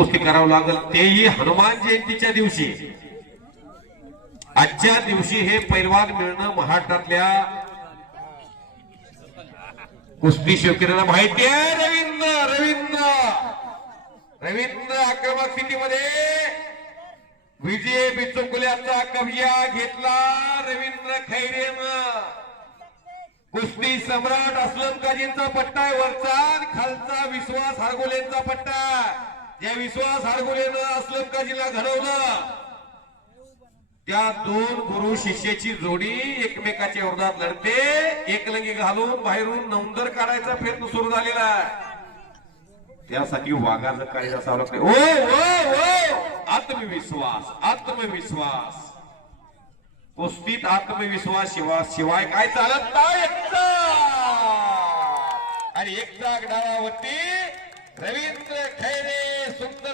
गोष्टी करावं लागेल. तेही हनुमान जयंतीच्या दिवशी. आजच्या दिवशी हे पैलवान मिळणं महाराष्ट्रातल्या कुस्ती शौकीरांना माहिती आहे. रवींद्र रवींद्र. रवींद्र आक्रमक स्थितीमध्ये विजय बिचुकुल्याचा कब्जा घेतला रवींद्र खैरेनं. कुस्ती सम्राट असलम काजींचा पट्टा आहे. वरचा खालचा विश्वास हरगोलेंचा पट्टा जे विश्वास हारगोलेनं असलम काजीला घडवलं त्या दोन गुरु शिष्याची जोडी एकमेकाच्या विरोधात लढते. एकलंगी घालून बाहेरून नवंदर काढायचा प्रयत्न सुरू झालेला आहे. त्यासाठी वाघाचं कार्य असावं लागतं ओ ओ ओ! आत्मविश्वास आत्मविश्वास. कुस्तीत आत्मविश्वास शिवा शिवाय काय चालत नाही. एकटा आणि एकटा डावावरती रवींद्र